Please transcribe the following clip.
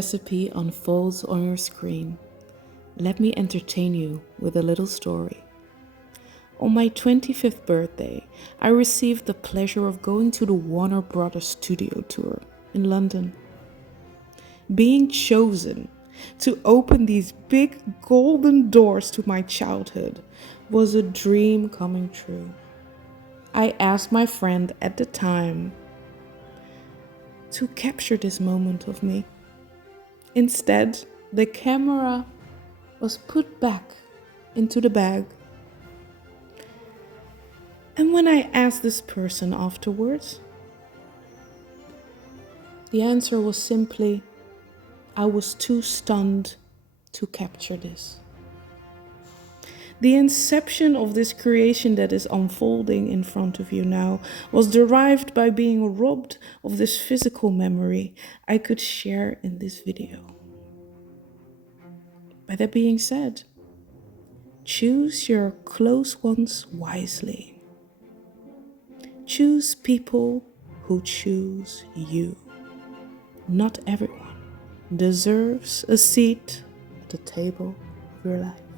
recipe unfolds on your screen, let me entertain you with a little story. On my 25th birthday, I received the pleasure of going to the Warner Brothers studio tour in London. Being chosen to open these big golden doors to my childhood was a dream coming true. I asked my friend at the time to capture this moment of me. Instead, the camera was put back into the bag. And when I asked this person afterwards, the answer was simply, I was too stunned to capture this. The inception of this creation that is unfolding in front of you now was derived by being robbed of this physical memory I could share in this video. By that being said, choose your close ones wisely. Choose people who choose you. Not everyone deserves a seat at the table of your life.